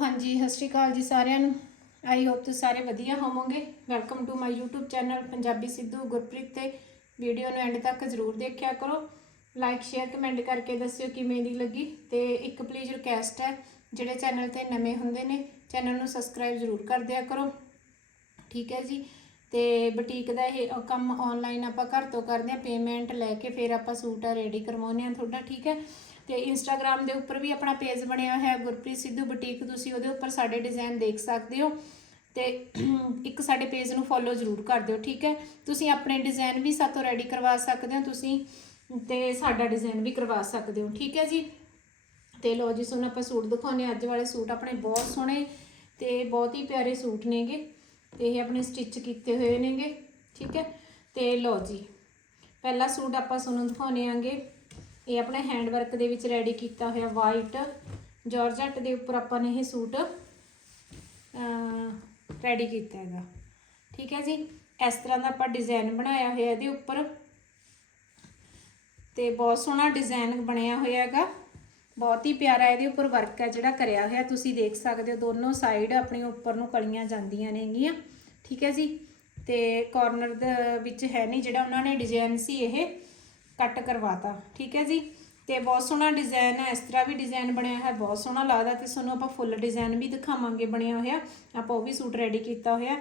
ਹਾਂਜੀ, ਸਤਿ ਸ਼੍ਰੀ ਅਕਾਲ ਜੀ ਸਾਰਿਆਂ ਨੂੰ। ਆਈ ਹੋਪ ਤੁਸੀਂ ਸਾਰੇ ਵਧੀਆ ਹੋਵੋਗੇ। Welcome to my YouTube channel Punjabi Sidhu Gurpreet ਤੇ ਵੀਡੀਓ ਨੂੰ ਐਂਡ ਤੱਕ ਜ਼ਰੂਰ ਦੇਖਿਆ ਕਰੋ। ਲਾਈਕ ਸ਼ੇਅਰ ਕਮੈਂਟ ਕਰਕੇ ਦੱਸਿਓ ਕਿਵੇਂ ਦੀ ਲੱਗੀ। ਤੇ ਇੱਕ ਪਲੀਜ਼ ਰਿਕਵੈਸਟ ਹੈ, ਜਿਹੜੇ ਚੈਨਲ ਤੇ ਨਵੇਂ ਹੁੰਦੇ ਨੇ ਚੈਨਲ ਨੂੰ ਸਬਸਕ੍ਰਾਈਬ ਜ਼ਰੂਰ ਕਰ ਦਿਆ ਕਰੋ। ਠੀਕ ਹੈ ਜੀ? ਤੇ ਬੁਟੀਕ ਦਾ ਇਹ ਕੰਮ ਆਨਲਾਈਨ ਆਪਾਂ ਘਰ ਤੋਂ ਕਰਦੇ ਆ ਪੇਮੈਂਟ ਲੈ ਕੇ ਫਿਰ ਆਪਾਂ ਸੂਟ ਆ ਰੈਡੀ ਕਰਵਾਉਂਦੇ ਆ ਤੁਹਾਡਾ, ਠੀਕ ਹੈ? ਤੇ ਇੰਸਟਾਗ੍ਰam ਦੇ ਉੱਪਰ ਵੀ ਆਪਣਾ ਪੇਜ ਬਣਿਆ ਹੋਇਆ ਹੈ, ਗੁਰਪ੍ਰੀਤ ਸਿੱਧੂ ਬੁਟੀਕ ਤੁਸੀਂ ਉਹਦੇ ਉੱਪਰ ਸਾਡੇ ਡਿਜ਼ਾਈਨ ਦੇਖ ਸਕਦੇ ਹੋ। ਤੇ ਇੱਕ ਸਾਡੇ ਪੇਜ ਨੂੰ ਫੋਲੋ ਜ਼ਰੂਰ ਕਰ ਦਿਓ, ਠੀਕ ਹੈ? ਤੁਸੀਂ ਆਪਣੇ ਡਿਜ਼ਾਈਨ ਵੀ ਸਾਤੋਂ ਰੈਡੀ ਕਰਵਾ ਸਕਦੇ ਹੋ ਤੁਸੀਂ ਤੇ ਸਾਡਾ ਡਿਜ਼ਾਈਨ ਵੀ ਕਰਵਾ ਸਕਦੇ ਹੋ, ਠੀਕ ਹੈ ਜੀ? ਤੇ ਲੋ ਜੀ ਤੁਹਾਨੂੰ ਆਪਾਂ ਸੂਟ ਦਿਖਾਉਣੇ ਅੱਜ ਵਾਲੇ ਸੂਟ ਆਪਣੇ ਬਹੁਤ ਸੋਹਣੇ ਤੇ ਬਹੁਤ ਹੀ ਪਿਆਰੇ ਸੂਟ ਨੇਗੇ ਤੇ ਇਹ ਆਪਣੇ ਸਟਿਚ ਕੀਤੇ ਹੋਏ ਨੇਗੇ, ਠੀਕ ਹੈ? ਤੇ ਲੋ ਜੀ, ਪਹਿਲਾ ਸੂਟ ਆਪਾਂ ਤੁਹਾਨੂੰ ਦਿਖਾਉਣੇ ਆਂਗੇ ਇਹ ਆਪਣੇ ਹੈਂਡ ਵਰਕ ਦੇ ਵਿੱਚ ਰੈਡੀ ਕੀਤਾ ਹੋਇਆ ਵਾਈਟ ਜਾਰਜਟ ਦੇ ਉੱਪਰ ਆਪਾਂ ਨੇ ਇਹ ਸੂਟ ਰੈਡੀ ਕੀਤਾ ਹੈਗਾ। ਠੀਕ ਹੈ ਜੀ? ਇਸ ਤਰ੍ਹਾਂ ਦਾ ਆਪਾਂ ਡਿਜ਼ਾਈਨ ਬਣਾਇਆ ਹੋਇਆ ਇਹਦੇ ਉੱਪਰ। ਤੇ ਬਹੁਤ ਸੋਹਣਾ ਡਿਜ਼ਾਈਨ ਬਣਿਆ ਹੋਇਆ ਹੈਗਾ। ਬਹੁਤ ਹੀ ਪਿਆਰਾ ਇਹਦੇ ਉੱਪਰ ਵਰਕ ਹੈ ਜਿਹੜਾ ਕਰਿਆ ਹੋਇਆ। ਤੁਸੀਂ ਦੇਖ ਸਕਦੇ ਹੋ ਦੋਨੋਂ ਸਾਈਡ ਆਪਣੀ ਉੱਪਰ ਨੂੰ ਕਲੀਆਂ ਜਾਂਦੀਆਂ ਨੇਗੀਆਂ ਠੀਕ ਹੈ ਜੀ? ਤੇ ਕਾਰਨਰ ਦੇ ਵਿੱਚ ਹੈ ਨਹੀਂ ਜਿਹੜਾ ਉਹਨਾਂ ਨੇ ਡਿਜ਼ਾਈਨ ਸੀ ਇਹ। ਕੱਟ ਕਰਵਾਤਾ, ਠੀਕ ਹੈ ਜੀ? ਤੇ ਬਹੁਤ ਸੋਹਣਾ ਡਿਜ਼ਾਈਨ ਹੈ ਇਸ ਤਰ੍ਹਾਂ ਵੀ ਡਿਜ਼ਾਈਨ ਬਣਿਆ ਹੈ ਬਹੁਤ ਸੋਹਣਾ ਲੱਗਦਾ ਤੇ ਤੁਹਾਨੂੰ ਆਪਾਂ ਫੁੱਲ ਡਿਜ਼ਾਈਨ ਵੀ ਦਿਖਾਵਾਂਗੇ ਬਣਿਆ ਹੋਇਆ, ਆਪਾਂ ਉਹ ਵੀ ਸੂਟ ਰੈਡੀ ਕੀਤਾ ਹੋਇਆ,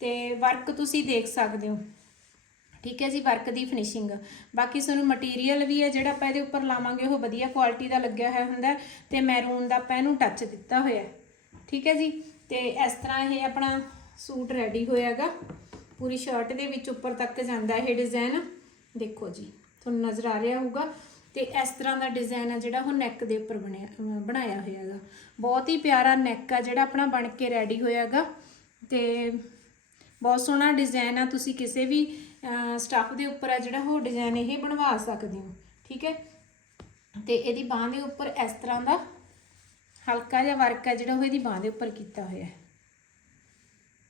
ਤੇ ਵਰਕ ਤੁਸੀਂ ਦੇਖ ਸਕਦੇ ਹੋ। ਠੀਕ ਹੈ ਜੀ ਵਰਕ ਦੀ ਫਿਨਿਸ਼ਿੰਗ ਬਾਕੀ ਸਾਨੂੰ ਮਟੀਰੀਅਲ ਵੀ ਹੈ, ਜਿਹੜਾ ਆਪਾਂ ਇਹਦੇ ਉੱਪਰ ਲਾਵਾਂਗੇ, ਉਹ ਵਧੀਆ ਕੁਆਲਿਟੀ ਦਾ ਲੱਗਿਆ ਹੋਇਆ ਹੁੰਦਾ ਹੈ, ਤੇ ਮੈਰੂਨ ਦਾ ਆਪਾਂ ਇਹਨੂੰ ਟੱਚ ਦਿੱਤਾ ਹੋਇਆ ਠੀਕ ਹੈ ਜੀ, ਤੇ ਇਸ ਤਰ੍ਹਾਂ ਇਹ ਆਪਣਾ ਸੂਟ ਰੈਡੀ ਹੋਇਆਗਾ। ਪੂਰੀ ਸ਼ਰਟ ਦੇ ਵਿੱਚ ਉੱਪਰ ਤੱਕ ਜਾਂਦਾ ਇਹ ਡਿਜ਼ਾਈਨ ਦੇਖੋ ਜੀ। ਤੁਹਾਨੂੰ ਨਜ਼ਰ ਆ ਰਿਹਾ ਹੋਊਗਾ। ਤੇ ਇਸ ਤਰ੍ਹਾਂ ਦਾ ਡਿਜ਼ਾਈਨ ਆ ਜਿਹੜਾ ਉਹ ਨੈਕ ਦੇ ਉੱਪਰ ਬਣਿਆ ਬਣਾਇਆ ਹੋਇਆ ਹੋਇਆਗਾ ਬਹੁਤ ਹੀ ਪਿਆਰਾ ਨੈਕ ਆ ਜਿਹੜਾ ਆਪਣਾ ਬਣ ਕੇ ਰੈਡੀ ਹੋਇਆਗਾ ਤੇ ਬਹੁਤ ਸੋਹਣਾ ਡਿਜ਼ਾਈਨ ਆ। ਤੁਸੀਂ ਕਿਸੇ ਵੀ ਸਟੱਫ ਦੇ ਉੱਪਰ ਆ ਜਿਹੜਾ ਉਹ ਡਿਜ਼ਾਈਨ ਇਹ ਬਣਵਾ ਸਕਦੇ ਹੋ। ਠੀਕ ਹੈ? ਤੇ ਇਹਦੀ ਬਾਹ ਦੇ ਉੱਪਰ ਇਸ ਤਰ੍ਹਾਂ ਦਾ ਹਲਕਾ ਜਿਹਾ ਵਰਕ ਹੈ ਜਿਹੜਾ ਉਹ ਇਹਦੀ ਬਾਹ ਦੇ ਉੱਪਰ ਕੀਤਾ ਹੋਇਆ ਹੈ।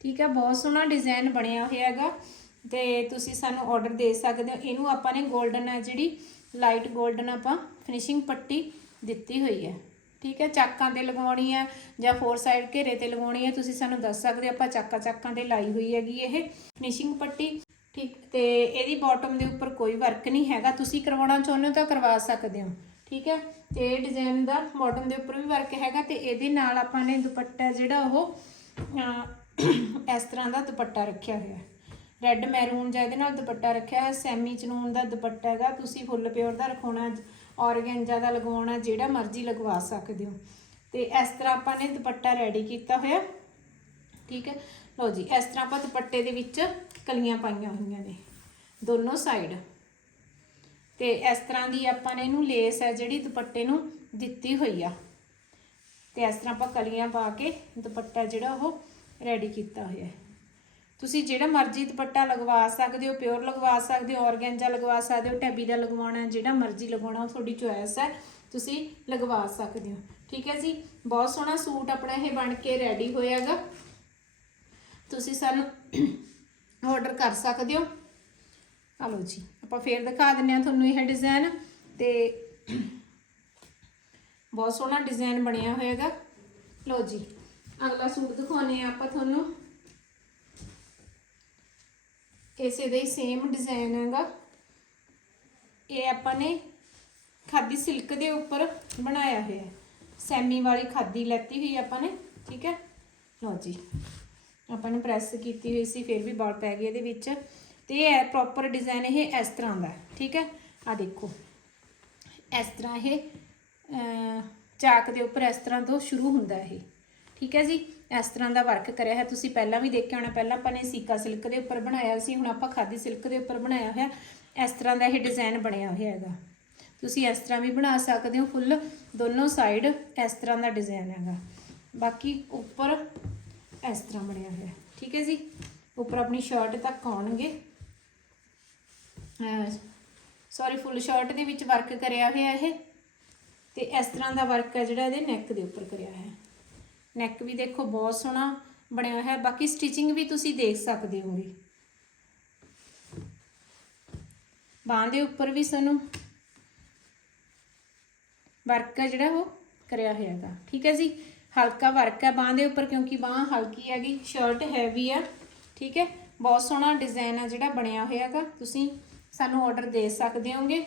ਠੀਕ ਹੈ? ਬਹੁਤ ਸੋਹਣਾ ਡਿਜ਼ਾਈਨ ਬਣਿਆ ਹੋਇਆ ਹੈਗਾ। ਤੇ ਤੁਸੀਂ ਸਾਨੂੰ ਆਰਡਰ ਦੇ ਸਕਦੇ ਹੋ। ਇਹਨੂੰ ਆਪਾਂ ਨੇ 골ਡਨ ਹੈ ਜਿਹੜੀ ਲਾਈਟ 골ਡਨ ਆਪਾਂ ਫਿਨਿਸ਼ਿੰਗ ਪੱਟੀ ਦਿੱਤੀ ਹੋਈ ਹੈ। ਠੀਕ ਹੈ, ਚਾਕਾਂ ਤੇ ਲਗਾਉਣੀ ਹੈ ਜਾਂ ਫੋਰ ਸਾਈਡ ਘੇਰੇ ਤੇ ਲਗਾਉਣੀ ਹੈ, ਤੁਸੀਂ ਸਾਨੂੰ ਦੱਸ ਸਕਦੇ ਹੋ, ਆਪਾਂ ਚਾਕਾਂ ਚਾਕਾਂ ਤੇ ਲਾਈ ਹੋਈ ਹੈਗੀ ਇਹ ਫਿਨਿਸ਼ਿੰਗ ਪੱਟੀ। ਠੀਕ, ਤੇ ਇਹਦੀ ਬਾਟਮ ਦੇ ਉੱਪਰ ਕੋਈ ਵਰਕ ਨਹੀਂ ਹੈਗਾ। ਤੁਸੀਂ ਕਰਵਾਉਣਾ ਚਾਹੁੰਦੇ ਹੋ ਤਾਂ ਕਰਵਾ ਸਕਦੇ ਹੋ। ਠੀਕ ਹੈ, ਤੇ ਇਹ ਡਿਜ਼ਾਈਨ ਦਾ ਬਾਟਮ ਦੇ ਉੱਪਰ ਵੀ ਵਰਕ ਹੈਗਾ ਤੇ ਇਹਦੇ ਨਾਲ ਆਪਾਂ ਨੇ ਦੁਪੱਟਾ ਜਿਹੜਾ ਉਹ ਇਸ ਤਰ੍ਹਾਂ ਦਾ ਦੁਪੱਟਾ ਰੱਖਿਆ ਹੋਇਆ। ਰੈੱਡ ਮੈਰੂਨ ਜਾਂ ਇਹਦੇ ਨਾਲ ਦੁਪੱਟਾ ਰੱਖਿਆ ਹੈ ਸੈਮੀ ਚਨੂਨ ਦਾ ਦੁਪੱਟਾ ਹੈਗਾ, ਤੁਸੀਂ ਫੁੱਲ ਪਿਓਰ ਦਾ ਰਖਾਉਣਾ ਔਰਗੈਂਜਾ ਦਾ ਲਗਵਾਉਣਾ, ਜਿਹੜਾ ਮਰਜ਼ੀ ਲਗਵਾ ਸਕਦੇ ਹੋ। ਤੇ ਇਸ ਤਰ੍ਹਾਂ ਆਪਾਂ ਨੇ ਦੁਪੱਟਾ ਰੈਡੀ ਕੀਤਾ ਹੋਇਆ। ਠੀਕ ਹੈ? ਲਓ ਜੀ, ਇਸ ਤਰ੍ਹਾਂ ਆਪਾਂ ਦੁਪੱਟੇ ਦੇ ਵਿੱਚ ਕਲੀਆਂ ਪਾਈਆਂ ਹੋਈਆਂ ਨੇ, ਦੋਨੋਂ ਸਾਈਡ ਤੇ ਇਸ ਤਰ੍ਹਾਂ ਦੀ ਆਪਾਂ ਨੇ ਇਹਨੂੰ ਲੇਸ ਹੈ ਜਿਹੜੀ ਦੁਪੱਟੇ ਨੂੰ ਦਿੱਤੀ ਹੋਈ ਆ। ਤੇ ਇਸ ਤਰ੍ਹਾਂ ਆਪਾਂ ਕਲੀਆਂ ਪਾ ਕੇ ਦੁਪੱਟਾ ਜਿਹੜਾ ਉਹ ਰੈਡੀ ਕੀਤਾ ਹੋਇਆ ਹੈ। ਤੁਸੀਂ ਜਿਹੜਾ ਮਰਜ਼ੀ ਦੁਪੱਟਾ ਲਗਵਾ ਸਕਦੇ ਹੋ ਪਿਓਰ ਲਗਵਾ ਸਕਦੇ ਹੋ ਔਰਗੈਂਜਾ ਲਗਵਾ ਸਕਦੇ ਹੋ ਟੈਬੀ ਦਾ ਲਗਵਾਉਣਾ, ਜਿਹੜਾ ਮਰਜ਼ੀ ਲਗਵਾਉਣਾ, ਉਹ ਤੁਹਾਡੀ ਚੋਇਸ ਹੈ, ਤੁਸੀਂ ਲਗਵਾ ਸਕਦੇ ਹੋ। ਠੀਕ ਹੈ ਜੀ? ਬਹੁਤ ਸੋਹਣਾ ਸੂਟ ਆਪਣਾ ਇਹ ਬਣ ਕੇ ਰੈਡੀ ਹੋਇਆਗਾ। ਤੁਸੀਂ ਸਾਨੂੰ ਆਰਡਰ ਕਰ ਸਕਦੇ ਹੋ। ਆ ਲਓ ਜੀ, ਆਪਾਂ ਫੇਰ ਦਿਖਾ ਦਿੰਨੇ ਆ ਤੁਹਾਨੂੰ ਇਹ ਡਿਜ਼ਾਈਨ ਤੇ ਬਹੁਤ ਸੋਹਣਾ ਡਿਜ਼ਾਈਨ ਬਣਿਆ ਹੋਇਆਗਾ। ਲਓ ਜੀ, ਅਗਲਾ ਸੂਟ ਦਿਖਾਉਨੇ ਆ ਆਪਾਂ ਤੁਹਾਨੂੰ। ਇਸੇ ਦਾ ਹੀ ਸੇਮ ਡਿਜ਼ਾਈਨ ਹੈਗਾ। ਇਹ ਆਪਾਂ ਨੇ ਖਾਦੀ ਸਿਲਕ ਦੇ ਉੱਪਰ ਬਣਾਇਆ ਹੋਇਆ ਹੈ। ਸੈਮੀ ਵਾਲੀ ਖਾਦੀ ਲੈਤੀ ਹੋਈ ਆਪਾਂ ਨੇ, ਠੀਕ ਹੈ? ਲਓ ਜੀ, ਆਪਾਂ ਨੇ ਪ੍ਰੈਸ ਕੀਤੀ ਹੋਈ ਸੀ, ਫਿਰ ਵੀ ਬਾਲ ਪੈ ਗਏ ਇਹਦੇ ਵਿੱਚ। ਤੇ ਇਹ ਹੈ ਪ੍ਰੋਪਰ ਡਿਜ਼ਾਈਨ ਇਹ ਇਸ ਤਰ੍ਹਾਂ ਦਾ ਠੀਕ ਹੈ? ਆ ਦੇਖੋ, ਇਸ ਤਰ੍ਹਾਂ ਇਹ ਚਾਕ ਦੇ ਉੱਪਰ ਇਸ ਤਰ੍ਹਾਂ ਤੋਂ ਸ਼ੁਰੂ ਹੁੰਦਾ ਇਹ। ਠੀਕ ਹੈ ਜੀ? ਇਸ ਤਰ੍ਹਾਂ ਦਾ ਵਰਕ ਕਰਿਆ ਹੈ। ਤੁਸੀਂ ਪਹਿਲਾਂ ਵੀ ਦੇਖਿਆ ਹੋਣਾ, ਪਹਿਲਾਂ ਆਪਾਂ ਨੇ ਸੀਕਾ ਸਿਲਕ ਦੇ ਉੱਪਰ ਬਣਾਇਆ ਸੀ, ਹੁਣ ਆਪਾਂ ਖਾਦੀ ਸਿਲਕ ਦੇ ਉੱਪਰ ਬਣਾਇਆ ਹੋਇਆ। ਇਸ ਤਰ੍ਹਾਂ ਦਾ ਇਹ ਡਿਜ਼ਾਈਨ ਬਣਿਆ ਹੋਇਆ ਹੈਗਾ। ਤੁਸੀਂ ਇਸ ਤਰ੍ਹਾਂ ਵੀ ਬਣਾ ਸਕਦੇ ਹੋ ਫੁੱਲ। ਦੋਨੋਂ ਸਾਈਡ ਇਸ ਤਰ੍ਹਾਂ ਦਾ ਡਿਜ਼ਾਈਨ ਹੈਗਾ। ਬਾਕੀ ਉੱਪਰ ਇਸ ਤਰ੍ਹਾਂ ਬਣਿਆ ਹੋਇਆ। ਠੀਕ ਹੈ ਜੀ? ਉੱਪਰ ਆਪਣੀ ਸ਼ਰਟ ਤੱਕ ਆਉਣਗੇ। ਸੌਰੀ ਫੁੱਲ ਸ਼ਰਟ ਦੇ ਵਿੱਚ ਵਰਕ ਕਰਿਆ ਹੋਇਆ ਇਹ। ਤੇ ਇਸ ਤਰ੍ਹਾਂ ਦਾ ਵਰਕ ਹੈ ਜਿਹੜਾ ਇਹਦੇ ਨੈਕ ਦੇ ਉੱਪਰ ਕਰਿਆ ਹੈ ਨੈਕ ਵੀ ਦੇਖੋ ਬਹੁਤ ਸੋਹਣਾ ਬਣਿਆ ਹੋਇਆ ਹੈ। ਬਾਕੀ ਸਟਿਚਿੰਗ ਵੀ ਤੁਸੀਂ ਦੇਖ ਸਕਦੇ ਹੋਗੇ। ਬਾਹਾਂ ਦੇ ਉੱਪਰ ਵੀ ਸਾਨੂੰ ਵਰਕ ਹੈ ਜਿਹੜਾ ਉਹ ਕਰਿਆ ਹੋਇਆ ਹੈਗਾ। ਠੀਕ ਹੈ ਜੀ? ਹਲਕਾ ਵਰਕ ਹੈ ਬਾਹ ਦੇ ਉੱਪਰ ਕਿਉਂਕਿ ਬਾਹ ਹਲਕੀ ਹੈਗੀ ਸ਼ਰਟ ਹੈਵੀ ਆ। ਠੀਕ ਹੈ? ਬਹੁਤ ਸੋਹਣਾ ਡਿਜ਼ਾਈਨ ਆ ਜਿਹੜਾ ਬਣਿਆ ਹੋਇਆ ਹੈਗਾ। ਤੁਸੀਂ ਸਾਨੂੰ ਆਰਡਰ ਦੇ ਸਕਦੇ ਹੋਗੇ।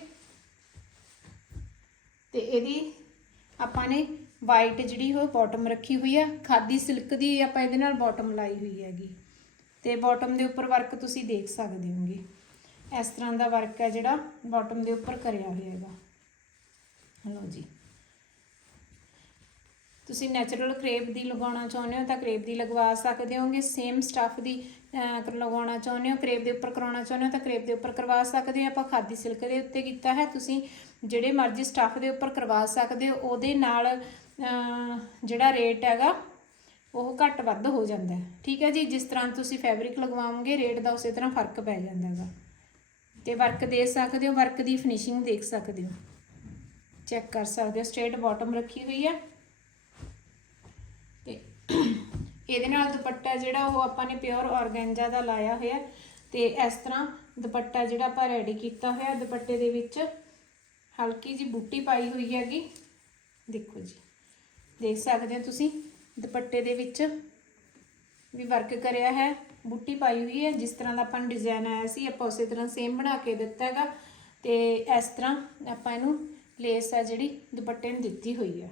ਤੇ ਇਹਦੀ ਆਪਾਂ ਨੇ ਵਾਈਟ ਜਿਹੜੀ ਉਹ ਬਾਟਮ ਰੱਖੀ ਹੋਈ ਆ ਖਾਦੀ ਸਿਲਕ ਦੀ ਆਪਾਂ ਇਹਦੇ ਨਾਲ ਬਾਟਮ ਲਾਈ ਹੋਈ ਹੈਗੀ। ਤੇ ਬਾਟਮ ਦੇ ਉੱਪਰ ਵਰਕ ਤੁਸੀਂ ਦੇਖ ਸਕਦੇ ਹੋਗੇ। ਇਸ ਤਰ੍ਹਾਂ ਦਾ ਵਰਕ ਹੈ ਜਿਹੜਾ ਬਾਟਮ ਦੇ ਉੱਪਰ ਕਰਿਆ ਹੋਇਆ ਹੈਗਾ। ਲਓ ਜੀ। ਤੁਸੀਂ ਨੈਚੁਰਲ ਕ੍ਰੇਪ ਦੀ ਲਗਾਉਣਾ ਚਾਹੁੰਦੇ ਹੋ ਤਾਂ ਕ੍ਰੇਪ ਦੀ ਲਗਵਾ ਸਕਦੇ ਹੋਗੇ। ਸੇਮ ਸਟੱਫ ਦੀ ਅਹ, ਚਾਹੁੰਦੇ ਹੋ ਕ੍ਰੇਪ ਦੇ ਉੱਪਰ ਕਰਾਉਣਾ ਚਾਹੁੰਦੇ ਹੋ ਤਾਂ ਕ੍ਰੇਪ ਦੇ ਉੱਪਰ ਕਰਵਾ ਸਕਦੇ ਹੋ। ਆਪਾਂ ਖਾਦੀ ਸਿਲਕ ਦੇ ਉੱਤੇ ਕੀਤਾ ਹੈ। ਤੁਸੀਂ ਜਿਹੜੇ ਮਰਜ਼ੀ ਸਟੱਫ ਦੇ ਉੱਪਰ ਕਰਵਾ ਸਕਦੇ ਹੋ। ਉਹਦੇ ਨਾਲ ਜਿਹੜਾ ਰੇਟ ਹੈਗਾ, ਉਹ ਘੱਟ ਵੱਧ ਹੋ ਜਾਂਦਾ ਠੀਕ ਹੈ ਜੀ? ਜਿਸ ਤਰ੍ਹਾਂ ਤੁਸੀਂ ਫੈਬਰਿਕ ਲਗਵਾਓਗੇ ਰੇਟ ਦਾ ਉਸੇ ਤਰ੍ਹਾਂ ਫ਼ਰਕ ਪੈ ਜਾਂਦਾ ਹੈਗਾ। ਤੇ ਵਰਕ ਦੇ ਸਕਦੇ ਹੋ ਵਰਕ ਦੀ ਫਿਨਿਸ਼ਿੰਗ ਦੇਖ ਸਕਦੇ ਹੋ। ਚੈੱਕ ਕਰ ਸਕਦੇ ਹੋ ਸਟ੍ਰੇਟ ਬਾਟਮ ਰੱਖੀ ਹੋਈ ਹੈ। ਤੇ ਇਹਦੇ ਨਾਲ ਦੁਪੱਟਾ ਜਿਹੜਾ, ਉਹ ਆਪਾਂ ਨੇ ਪਿਓਰ ਔਰਗੈਂਜਾ ਦਾ ਲਾਇਆ ਹੋਇਆ ਤੇ ਇਸ ਤਰ੍ਹਾਂ ਦੁਪੱਟਾ ਜਿਹੜਾ ਆਪਾਂ ਰੈਡੀ ਕੀਤਾ ਹੋਇਆ ਦੁਪੱਟੇ ਦੇ ਵਿੱਚ। ਹਲਕੀ ਜੀ ਬੂਟੀ ਪਾਈ ਹੋਈ ਹੈਗੀ। ਦੇਖੋ ਜੀ। ਦੇਖ ਸਕਦੇ ਹੋ ਤੁਸੀਂ, ਦੁਪੱਟੇ ਦੇ ਵਿੱਚ ਵੀ ਵਰਕ ਕਰਿਆ ਹੈ, ਬੂਟੀ ਪਾਈ ਹੋਈ ਹੈ, ਜਿਸ ਤਰ੍ਹਾਂ ਦਾ ਆਪਾਂ ਨੂੰ ਡਿਜ਼ਾਈਨ ਆਇਆ ਸੀ, ਆਪਾਂ ਉਸੇ ਤਰ੍ਹਾਂ ਸੇਮ ਬਣਾ ਕੇ ਦਿੱਤਾ ਹੈਗਾ ਤੇ ਇਸ ਤਰ੍ਹਾਂ ਆਪਾਂ ਇਹਨੂੰ ਲੇਸ ਹੈ ਜਿਹੜੀ ਦੁਪੱਟੇ ਨੂੰ ਦਿੱਤੀ ਹੋਈ ਹੈ।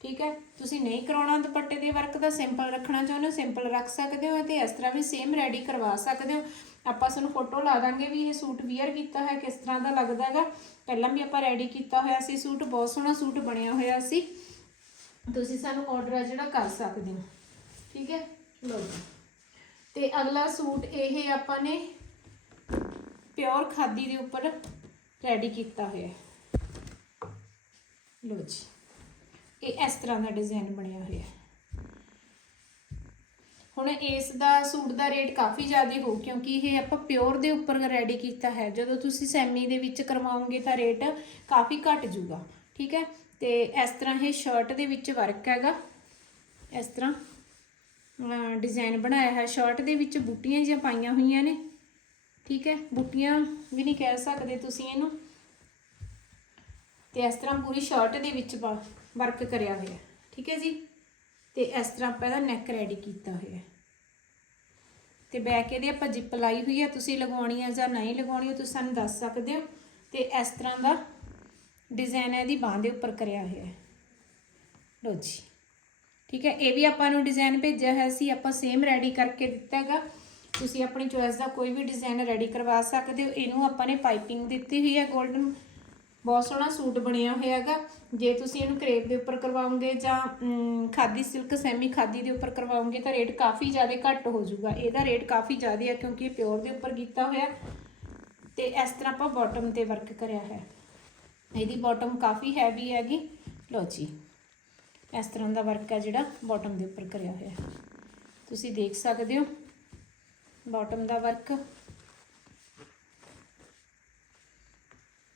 ਠੀਕ ਹੈ? ਤੁਸੀਂ ਨਹੀਂ ਕਰਾਉਣਾ ਦੁਪੱਟੇ ਦੇ ਵਰਕ ਦਾ ਸਿੰਪਲ ਰੱਖਣਾ ਚਾਹੁੰਦੇ ਹੋ ਸਿੰਪਲ ਰੱਖ ਸਕਦੇ ਹੋ ਤੇ ਇਸ ਤਰ੍ਹਾਂ ਵੀ ਸੇਮ ਰੈਡੀ ਕਰਵਾ ਸਕਦੇ ਹੋ। ਆਪਾਂ ਤੁਹਾਨੂੰ ਫੋਟੋ ਲਾ ਦਾਂਗੇ ਵੀ ਇਹ ਸੂਟ ਵੀਅਰ ਕੀਤਾ ਹੈ ਕਿਸ ਤਰ੍ਹਾਂ ਦਾ ਲੱਗਦਾ ਹੈਗਾ। ਪਹਿਲਾਂ ਵੀ ਆਪਾਂ ਰੈਡੀ ਕੀਤਾ ਹੋਇਆ ਸੀ ਸੂਟ ਬਹੁਤ ਸੋਹਣਾ ਸੂਟ ਬਣਿਆ ਹੋਇਆ ਸੀ। ਤੁਸੀਂ ਸਾਨੂੰ ਆਰਡਰ ਆ ਜਿਹੜਾ ਕਰ ਸਕਦੇ ਹੋ। ਠੀਕ ਹੈ? ਲਓ ਜੀ। ਤੇ ਅਗਲਾ ਸੂਟ ਇਹ ਆਪਾਂ ਨੇ ਪਿਓਰ ਖਾਦੀ ਦੇ ਉੱਪਰ ਰੈਡੀ ਕੀਤਾ ਹੋਇਆ ਹੈ। ਲਓ ਜੀ। ਇਹ ਇਸ ਤਰ੍ਹਾਂ ਦਾ ਡਿਜ਼ਾਈਨ ਬਣਿਆ ਹੋਇਆ ਹੈ। ਹੁਣ ਇਸ ਦਾ ਸੂਟ ਦਾ ਰੇਟ ਕਾਫੀ ਜ਼ਿਆਦਾ ਹੋ, ਕਿਉਂਕਿ ਇਹ ਆਪਾਂ ਪਿਓਰ ਦੇ ਉੱਪਰ ਰੈਡੀ ਕੀਤਾ ਹੈ। ਜਦੋਂ ਤੁਸੀਂ ਸੈਮੀ ਦੇ ਵਿੱਚ ਕਰਵਾਓਗੇ ਤਾਂ ਰੇਟ ਕਾਫੀ ਘਟ ਜਾਊਗਾ। ਠੀਕ ਹੈ? ਤੇ ਇਸ ਤਰ੍ਹਾਂ ਇਹ ਸ਼ਰਟ ਦੇ ਵਿੱਚ ਵਰਕ ਹੈਗਾ। ਇਸ ਤਰ੍ਹਾਂ ਡਿਜ਼ਾਈਨ ਬਣਾਇਆ ਹੈ ਸ਼ਰਟ ਦੇ ਵਿੱਚ ਬੂਟੀਆਂ ਜਿਹੀਆਂ ਪਾਈਆਂ ਹੋਈਆਂ ਨੇ। ਠੀਕ ਹੈ, ਬੂਟੀਆਂ ਵੀ ਨਹੀਂ ਕਹਿ ਸਕਦੇ ਤੁਸੀਂ ਇਹਨੂੰ। ਤੇ ਇਸ ਤਰ੍ਹਾਂ ਪੂਰੀ ਸ਼ਰਟ ਦੇ ਵਿੱਚ ਵਰਕ ਕਰਿਆ ਹੋਇਆ। ਠੀਕ ਹੈ ਜੀ? ਤੇ ਇਸ ਤਰ੍ਹਾਂ ਆਪਾਂ ਇਹਦਾ ਨੈਕ ਰੈਡੀ ਕੀਤਾ ਹੋਇਆ। ਤੇ ਬੈਕ ਇਹਦੇ ਆਪਾਂ ਜਿਪ ਲਾਈ ਹੋਈ ਹੈ ਤੁਸੀਂ ਲਗਾਉਣੀ ਹੈ ਜਾਂ ਨਹੀਂ ਲਗਾਉਣੀ ਉਹ ਤੁਸੀਂ ਸਾਨੂੰ ਦੱਸ ਸਕਦੇ ਹੋ। ਤੇ ਇਸ ਤਰ੍ਹਾਂ ਦਾ ਡਿਜ਼ਾਈਨ ਇਹਦੀ ਬਾਹ ਦੇ ਉੱਪਰ ਕਰਿਆ ਹੋਇਆ ਹੈ। ਲੋ ਜੀ। ਠੀਕ ਹੈ, ਇਹ ਵੀ ਆਪਾਂ ਨੂੰ ਡਿਜ਼ਾਈਨ ਭੇਜਿਆ ਹੋਇਆ ਸੀ, ਆਪਾਂ ਸੇਮ ਰੈਡੀ ਕਰਕੇ ਦਿੱਤਾ ਹੈਗਾ। ਤੁਸੀਂ ਆਪਣੀ ਚੋਇਸ ਦਾ ਕੋਈ ਵੀ ਡਿਜ਼ਾਈਨ ਰੈਡੀ ਕਰਵਾ ਸਕਦੇ ਹੋ। ਇਹਨੂੰ ਆਪਾਂ ਨੇ ਪਾਈਪਿੰਗ ਦਿੱਤੀ ਹੋਈ ਹੈ 골ਡਨ ਬਹੁਤ ਸੋਹਣਾ ਸੂਟ ਬਣਿਆ ਹੋਇਆ ਹੈਗਾ। ਜੇ ਤੁਸੀਂ ਇਹਨੂੰ ਕਰੇਪ ਦੇ ਉੱਪਰ ਕਰਵਾਓਗੇ ਜਾਂ ਖਾਦੀ ਸਿਲਕ ਸੈਮੀ ਖਾਦੀ ਦੇ ਉੱਪਰ ਕਰਵਾਉਂਗੇ ਤਾਂ ਰੇਟ ਕਾਫੀ ਜ਼ਿਆਦਾ ਘੱਟ ਹੋ ਜਾਊਗਾ। ਇਹਦਾ ਰੇਟ ਕਾਫੀ ਜ਼ਿਆਦਾ ਹੈ ਕਿਉਂਕਿ ਇਹ ਪਿਓਰ ਦੇ ਉੱਪਰ ਕੀਤਾ ਹੋਇਆ ਤੇ ਇਸ ਤਰ੍ਹਾਂ ਆਪਾਂ ਬਾਟਮ ਤੇ ਵਰਕ ਕਰਿਆ ਹੈ। ਇਹਦੀ ਬਾਟਮ ਕਾਫੀ ਹੈਵੀ ਹੈਗੀ। ਲਓ ਜੀ, ਇਸ ਤਰ੍ਹਾਂ ਦਾ ਵਰਕ ਹੈ ਜਿਹੜਾ ਬਾਟਮ ਦੇ ਉੱਪਰ ਕਰਿਆ ਹੋਇਆ। ਤੁਸੀਂ ਦੇਖ ਸਕਦੇ ਹੋ ਬਾਟਮ ਦਾ ਵਰਕ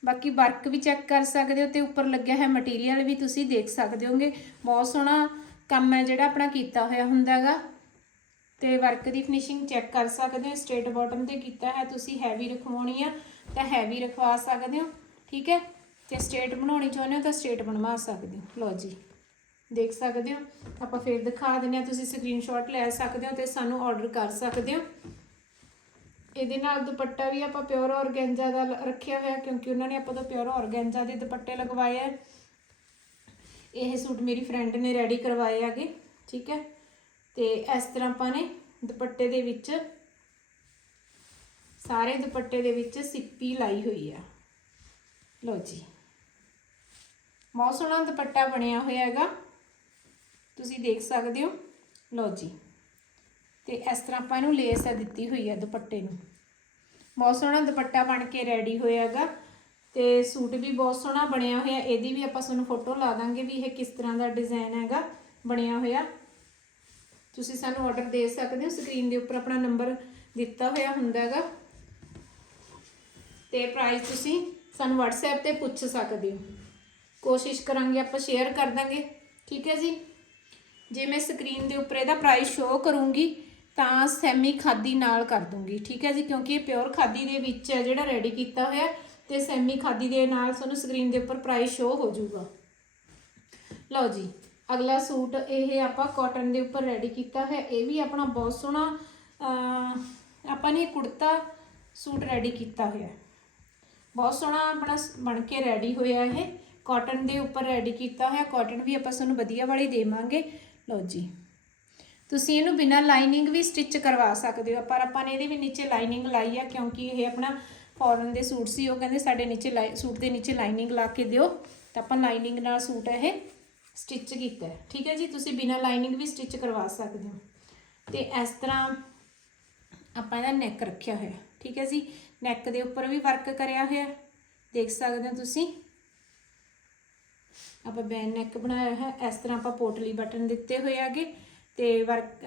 ਬਾਕੀ ਵਰਕ ਵੀ ਚੈੱਕ ਕਰ ਸਕਦੇ ਹੋ ਤੇ ਉੱਪਰ ਲੱਗਿਆ ਹੈ ਮਟੀਰੀਅਲ ਵੀ ਤੁਸੀਂ ਦੇਖ ਸਕਦੇ ਹੋਗੇ। ਬਹੁਤ ਸੋਹਣਾ ਕੰਮ ਹੈ ਜਿਹੜਾ ਆਪਣਾ ਕੀਤਾ ਹੋਇਆ ਹੁੰਦਾ ਹੈਗਾ। ਤੇ ਵਰਕ ਦੀ ਫਿਨਿਸ਼ਿੰਗ ਚੈੱਕ ਕਰ ਸਕਦੇ ਹੋ ਸਟ੍ਰੇਟ ਬਾਟਮ ਤੇ ਕੀਤਾ ਹੈ। ਤੁਸੀਂ ਹੈਵੀ ਰਖਵਾਉਣੀ ਆ ਤਾਂ ਹੈਵੀ ਰਖਵਾ ਸਕਦੇ ਹੋ, ਠੀਕ ਹੈ? ਤੇ ਸਟ੍ਰੇਟ ਬਣਾਉਣੀ ਚਾਹੁੰਦੇ ਹੋ ਤਾਂ ਸਟ੍ਰੇਟ ਬਣਵਾ ਸਕਦੇ ਹੋ। ਲਓ ਜੀ, ਦੇਖ ਸਕਦੇ ਹੋ। ਆਪਾਂ ਫੇਰ ਦਿਖਾ ਦਿੰਦੇ ਹਾਂ, ਤੁਸੀਂ ਸਕਰੀਨਸ਼ਾਟ ਲੈ ਸਕਦੇ ਹੋ ਤੇ ਸਾਨੂੰ ਆਰਡਰ ਕਰ ਸਕਦੇ ਹੋ। ਇਹਦੇ ਨਾਲ ਦੁਪੱਟਾ ਵੀ ਆਪਾਂ ਪਿਓਰ ਔਰਗੈਂਜਾ ਦਾ ਰੱਖਿਆ ਹੋਇਆ, ਕਿਉਂਕਿ ਉਹਨਾਂ ਨੇ ਆਪਾਂ ਤੋਂ ਪਿਓਰ ਔਰਗੈਂਜਾ ਦੇ ਦੁਪੱਟੇ ਲਗਵਾਏ ਆ। ਇਹ ਸੂਟ ਮੇਰੀ ਫਰੈਂਡ ਨੇ ਰੈਡੀ ਕਰਵਾਏ ਆਗੇ ਠੀਕ ਹੈ। ਤੇ ਇਸ ਤਰ੍ਹਾਂ ਆਪਾਂ ਨੇ ਦੁਪੱਟੇ ਦੇ ਵਿੱਚ, ਸਾਰੇ ਦੁਪੱਟੇ ਦੇ ਵਿੱਚ ਸਿੱਪੀ ਲਾਈ ਹੋਈ ਆ। ਲਓ ਜੀ। ਬਹੁਤ ਸੋਹਣਾ ਦੁਪੱਟਾ ਬਣਿਆ ਹੋਇਆ ਹੈਗਾ। ਤੁਸੀਂ ਦੇਖ ਸਕਦੇ ਹੋ। ਲਓ ਜੀ। ਤੇ ਇਸ ਤਰ੍ਹਾਂ ਆਪਾਂ ਇਹਨੂੰ ਲੇਸ ਆ ਦਿੱਤੀ ਹੋਈ ਹੈ ਦੁਪੱਟੇ ਨੂੰ। ਬਹੁਤ ਸੋਹਣਾ ਦੁਪੱਟਾ ਬਣ ਕੇ ਰੈਡੀ ਹੋਇਆ ਹੈਗਾ। ਤੇ ਸੂਟ ਵੀ ਬਹੁਤ ਸੋਹਣਾ ਬਣਿਆ ਹੋਇਆ। ਇਹਦੀ ਵੀ ਆਪਾਂ ਤੁਹਾਨੂੰ ਫੋਟੋ ਲਾ ਦਾਂਗੇ ਵੀ ਇਹ ਕਿਸ ਤਰ੍ਹਾਂ ਦਾ ਡਿਜ਼ਾਈਨ ਹੈਗਾ ਬਣਿਆ ਹੋਇਆ। ਤੁਸੀਂ ਸਾਨੂੰ ਆਰਡਰ ਦੇ ਸਕਦੇ ਹੋ। ਸਕਰੀਨ ਦੇ ਉੱਪਰ ਆਪਣਾ ਨੰਬਰ ਦਿੱਤਾ ਹੋਇਆ ਹੁੰਦਾ ਹੈਗਾ। ਤੇ ਪ੍ਰਾਈਸ ਤੁਸੀਂ ਸਾਨੂੰ WhatsApp ਤੇ ਪੁੱਛ ਸਕਦੇ ਹੋ। ਕੋਸ਼ਿਸ਼ ਕਰਾਂਗੇ, ਆਪਾਂ ਸ਼ੇਅਰ ਕਰ ਦਾਂਗੇ। ਠੀਕ ਹੈ ਜੀ? ਜੇ ਮੈਂ ਸਕਰੀਨ ਦੇ ਉੱਪਰ ਇਹਦਾ ਪ੍ਰਾਈਸ ਸ਼ੋਅ ਕਰੂੰਗੀ, ਤਾਂ ਸੈਮੀ ਖਾਦੀ ਨਾਲ ਕਰ ਦੂੰਗੀ। ਠੀਕ ਹੈ ਜੀ? ਕਿਉਂਕਿ ਇਹ ਪਿਓਰ ਖਾਦੀ ਦੇ ਵਿੱਚ ਹੈ, ਜਿਹੜਾ ਰੈਡੀ ਕੀਤਾ ਹੋਇਆ ਤੇ ਸੈਮੀ ਖਾਦੀ ਦੇ ਨਾਲ ਤੁਹਾਨੂੰ ਸਕਰੀਨ ਦੇ ਉੱਪਰ ਪ੍ਰਾਈਸ ਸ਼ੋਅ ਹੋ ਜਾਊਗਾ। ਲਓ ਜੀ, ਅਗਲਾ ਸੂਟ ਇਹ ਆਪਾਂ ਕਾਟਨ ਦੇ ਉੱਪਰ ਰੈਡੀ ਕੀਤਾ ਹੈ। ਇਹ ਵੀ ਆਪਣਾ ਬਹੁਤ ਸੋਹਣਾ ਆਪਾਂ ਨੇ ਕੁੜਤਾ ਸੂਟ ਰੈਡੀ ਕੀਤਾ ਹੋਇਆ ਬਹੁਤ ਸੋਹਣਾ ਆਪਣਾ ਸ- ਬਣ ਕੇ ਰੈਡੀ ਹੋਇਆ ਇਹ। ਕਾਟਨ ਦੇ ਉੱਪਰ ਰੈਡੀ ਕੀਤਾ ਹੋਇਆ ਕਾਟਨ ਵੀ ਆਪਾਂ ਤੁਹਾਨੂੰ ਵਧੀਆ ਵਾਲੇ ਦੇਵਾਂਗੇ। ਲਓ ਜੀ। ਤੁਸੀਂ ਇਹਨੂੰ ਬਿਨਾਂ ਲਾਈਨਿੰਗ ਵੀ ਸਟਿਚ ਕਰਵਾ ਸਕਦੇ ਹੋ। ਪਰ ਆਪਾਂ ਨੇ ਇਹਦੇ ਵੀ ਨੀਚੇ ਲਾਈਨਿੰਗ ਲਾਈ ਆ, ਕਿਉਂਕਿ ਇਹ ਆਪਣਾ ਫੋਰਨ ਦੇ ਸੂਟ ਸੀ, ਉਹ ਕਹਿੰਦੇ ਸਾਡੇ ਨੀਚੇ ਲਾਈ- ਸੂਟ ਦੇ ਨੀਚੇ ਲਾਈਨਿੰਗ ਲਾ ਕੇ ਦਿਓ। ਤਾਂ ਆਪਾਂ ਲਾਈਨਿੰਗ ਨਾਲ ਸੂਟ ਇਹ ਸਟਿਚ ਕੀਤਾ ਠੀਕ ਹੈ ਜੀ? ਤੁਸੀਂ ਬਿਨਾਂ ਲਾਈਨਿੰਗ ਵੀ ਸਟਿਚ ਕਰਵਾ ਸਕਦੇ ਹੋ। ਤੇ ਇਸ ਤਰ੍ਹਾਂ ਆਪਾਂ ਇਹਦਾ ਨੈਕ ਰੱਖਿਆ ਹੋਇਆ। ਠੀਕ ਹੈ ਜੀ? ਨੈਕ ਦੇ ਉੱਪਰ ਵੀ ਵਰਕ ਕਰਿਆ ਹੋਇਆ। ਦੇਖ ਸਕਦੇ ਹੋ ਤੁਸੀਂ। ਆਪਾਂ ਬੈਨ ਨੈਕ ਬਣਾਇਆ ਹੈ ਇਸ ਤਰ੍ਹਾਂ ਆਪਾਂ ਪੋਟਲੀ ਬਟਨ ਦਿੱਤੇ ਹੋਏ ਆਗੇ ਤੇ ਵਰਕ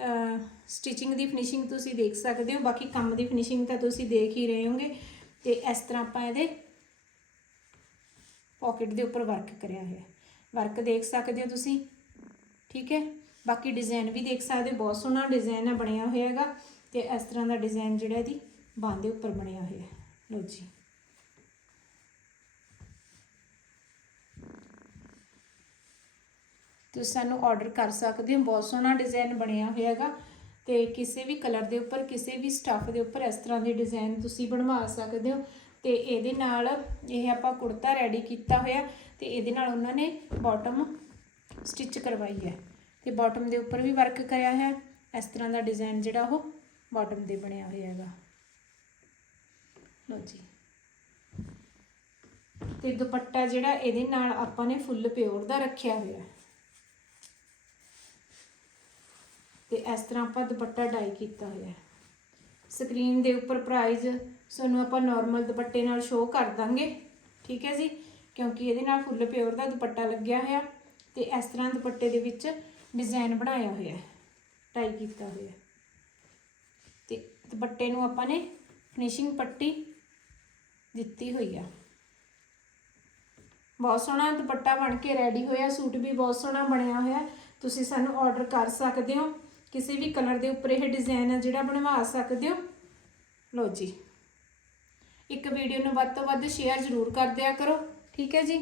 ਸਟਿਚਿੰਗ ਦੀ ਫਿਨਿਸ਼ਿੰਗ ਤੁਸੀਂ ਦੇਖ ਸਕਦੇ ਹੋ, ਬਾਕੀ ਕੰਮ ਦੀ ਫਿਨਿਸ਼ਿੰਗ ਤਾਂ ਤੁਸੀਂ ਦੇਖ ਹੀ ਰਹੇ ਹੋਗੇ ਤੇ ਇਸ ਤਰ੍ਹਾਂ ਆਪਾਂ ਇਹਦੇ ਪਾਕਟ ਦੇ ਉੱਪਰ ਵਰਕ ਕਰਿਆ ਹੋਇਆ। ਵਰਕ ਦੇਖ ਸਕਦੇ ਹੋ ਤੁਸੀਂ, ਠੀਕ ਹੈ? ਬਾਕੀ ਡਿਜ਼ਾਈਨ ਵੀ ਦੇਖ ਸਕਦੇ ਹੋ, ਬਹੁਤ ਸੋਹਣਾ ਡਿਜ਼ਾਈਨ ਹੈ, ਬਣਿਆ ਹੋਇਆ ਹੈਗਾ ਤੇ ਇਸ ਤਰ੍ਹਾਂ ਦਾ ਡਿਜ਼ਾਈਨ ਜਿਹੜਾ ਇਹਦੀ ਬਾਂਹ ਦੇ ਉੱਪਰ ਬਣਿਆ ਹੋਇਆ ਹੈ। ਲਓ ਜੀ। ਤੁਸੀਂ ਸਾਨੂੰ ਆਰਡਰ ਕਰ ਸਕਦੇ ਹੋ। ਬਹੁਤ ਸੋਹਣਾ ਡਿਜ਼ਾਈਨ ਬਣਿਆ ਹੋਇਆ ਹੈਗਾ। ਤੇ ਕਿਸੇ ਵੀ ਕਲਰ ਦੇ ਉੱਪਰ, ਕਿਸੇ ਵੀ ਸਟੱਫ ਦੇ ਉੱਪਰ ਇਸ ਤਰ੍ਹਾਂ ਦੇ ਡਿਜ਼ਾਈਨ ਤੁਸੀਂ ਬਣਵਾ ਸਕਦੇ ਹੋ। ਤੇ ਇਹਦੇ ਨਾਲ ਇਹ ਆਪਾਂ ਕੁੜਤਾ ਰੈਡੀ ਕੀਤਾ ਹੋਇਆ। ਤੇ ਇਹਦੇ ਨਾਲ ਉਹਨਾਂ ਨੇ ਬਾਟਮ ਸਟਿਚ ਕਰਵਾਈ ਹੈ। ਤੇ ਬਾਟਮ ਦੇ ਉੱਪਰ ਵੀ ਵਰਕ ਕਰਿਆ ਹੈ ਇਸ ਤਰ੍ਹਾਂ ਦਾ ਡਿਜ਼ਾਈਨ ਜਿਹੜਾ ਉਹ ਬਾਟਮ ਦੇ ਬਣਿਆ ਹੋਇਆ ਹੈਗਾ। ਲਓ ਜੀ। ਤੇ ਦੁਪੱਟਾ ਜਿਹੜਾ ਇਹਦੇ ਨਾਲ ਆਪਾਂ ਨੇ ਫੁੱਲ ਪਿਓਰ ਦਾ ਰੱਖਿਆ ਹੋਇਆ ਹੈ ਤੇ ਇਸ ਤਰ੍ਹਾਂ ਆਪਾਂ ਦੁਪੱਟਾ ਡਾਈ ਕੀਤਾ ਹੋਇਆ ਹੈ। ਸਕਰੀਨ ਦੇ ਉੱਪਰ ਪ੍ਰਾਈਜ਼ ਸਾਨੂੰ ਆਪਾਂ ਨਾਰਮਲ ਦੁਪੱਟੇ ਨਾਲ ਸ਼ੋਅ ਕਰ ਦਾਂਗੇ, ਠੀਕ ਹੈ ਜੀ? ਕਿਉਂਕਿ ਇਹਦੇ ਨਾਲ ਫੁੱਲ ਪਿਓਰ ਦਾ ਦੁਪੱਟਾ ਲੱਗਿਆ ਹੋਇਆ ਤੇ ਇਸ ਤਰ੍ਹਾਂ ਦੁਪੱਟੇ ਦੇ ਵਿੱਚ ਡਿਜ਼ਾਈਨ ਬਣਾਇਆ ਹੋਇਆ ਹੈ ਟਾਈ ਕੀਤਾ ਹੋਇਆ ਹੈ। ਤੇ ਦੁਪੱਟੇ ਨੂੰ ਆਪਾਂ ਨੇ ਫਿਨਿਸ਼ਿੰਗ ਪੱਟੀ ਦਿੱਤੀ ਹੋਈ ਆ। ਬਹੁਤ ਸੋਹਣਾ ਦੁਪੱਟਾ ਬਣ ਕੇ ਰੈਡੀ ਹੋਇਆ, ਸੂਟ ਵੀ ਬਹੁਤ ਸੋਹਣਾ ਬਣਿਆ ਹੋਇਆ। ਤੁਸੀਂ ਸਾਨੂੰ ਆਰਡਰ ਕਰ ਸਕਦੇ ਹੋ। ਕਿਸੇ ਵੀ ਕਲਰ ਦੇ ਉੱਪਰ ਇਹ ਡਿਜ਼ਾਈਨ ਹੈ ਜਿਹੜਾ ਬਣਵਾ ਸਕਦੇ ਹੋ। ਲਓ ਜੀ। ਇੱਕ ਵੀਡੀਓ ਨੂੰ ਵੱਧ ਤੋਂ ਵੱਧ ਸ਼ੇਅਰ ਜ਼ਰੂਰ ਕਰ ਦਿਆ ਕਰੋ। ਠੀਕ ਹੈ ਜੀ।